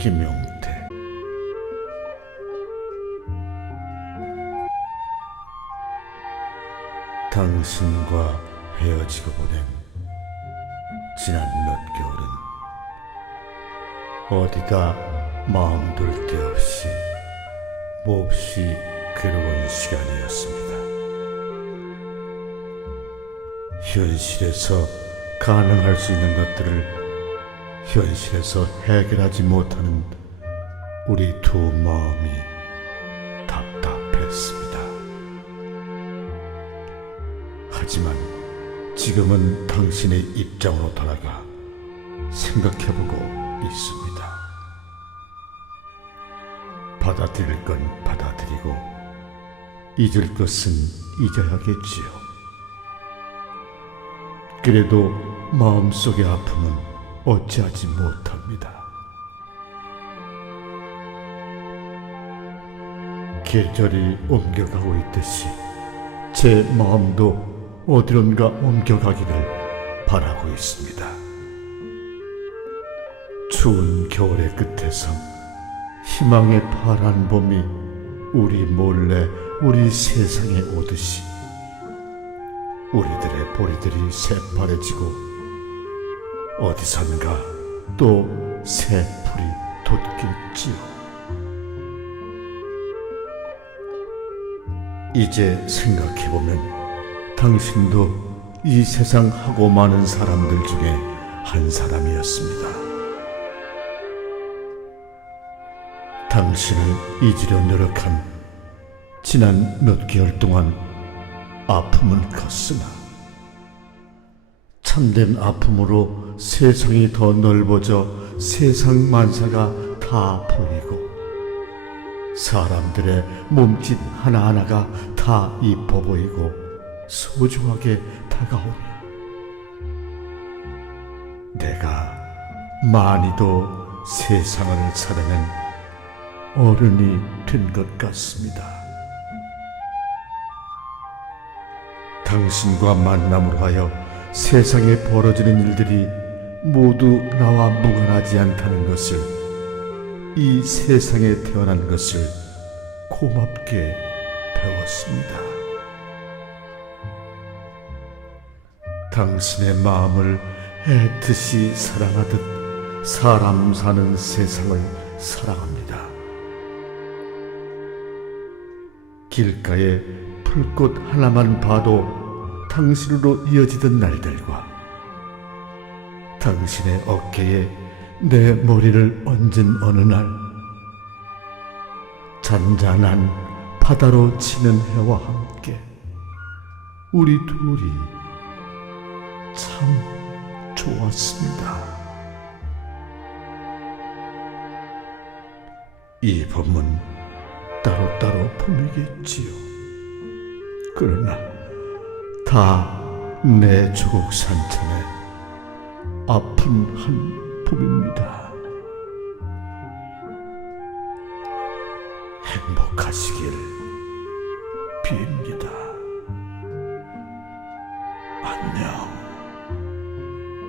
김용태 당신과 헤어지고 보낸 지난 몇 개월은 어디다 마음 둘 데 없이 몹시 괴로운 시간이었습니다. 현실에서 가능할 수 있는 것들을 현실에서 해결하지 못하는 우리 두 마음이 답답했습니다. 하지만 지금은 당신의 입장으로 돌아가 생각해보고 있습니다. 받아들일 건 받아들이고 잊을 것은 잊어야겠지요. 그래도 마음속의 아픔은 어찌하지 못합니다. 계절이 옮겨가고 있듯이 제 마음도 어디론가 옮겨가기를 바라고 있습니다. 추운 겨울의 끝에서 희망의 파란 봄이 우리 몰래 우리 세상에 오듯이 우리들의 보리들이 새파래지고 어디선가 또 새 풀이 돋겠지요. 이제 생각해보면 당신도 이 세상 하고 많은 사람들 중에 한 사람이었습니다. 당신을 잊으려 노력한 지난 몇 개월 동안 아픔은 컸으나 참된 아픔으로 세상이 더 넓어져 세상 만사가 다 보이고 사람들의 몸짓 하나하나가 다 이뻐 보이고 소중하게 다가오며 내가 많이도 세상을 살아낸 어른이 된 것 같습니다. 당신과 만남으로 하여 세상에 벌어지는 일들이 모두 나와 무관하지 않다는 것을 이 세상에 태어난 것을 고맙게 배웠습니다. 당신의 마음을 애뜻이 사랑하듯 사람 사는 세상을 사랑합니다. 길가에 풀꽃 하나만 봐도 당신으로 이어지던 날들과 당신의 어깨에 내 머리를 얹은 어느 날 잔잔한 바다로 치는 해와 함께 우리 둘이 참 좋았습니다. 이 봄은 따로따로 봄이겠지요. 그러나 다 내 조국 산천에 아픈 한 봄입니다. 행복하시길 빕니다.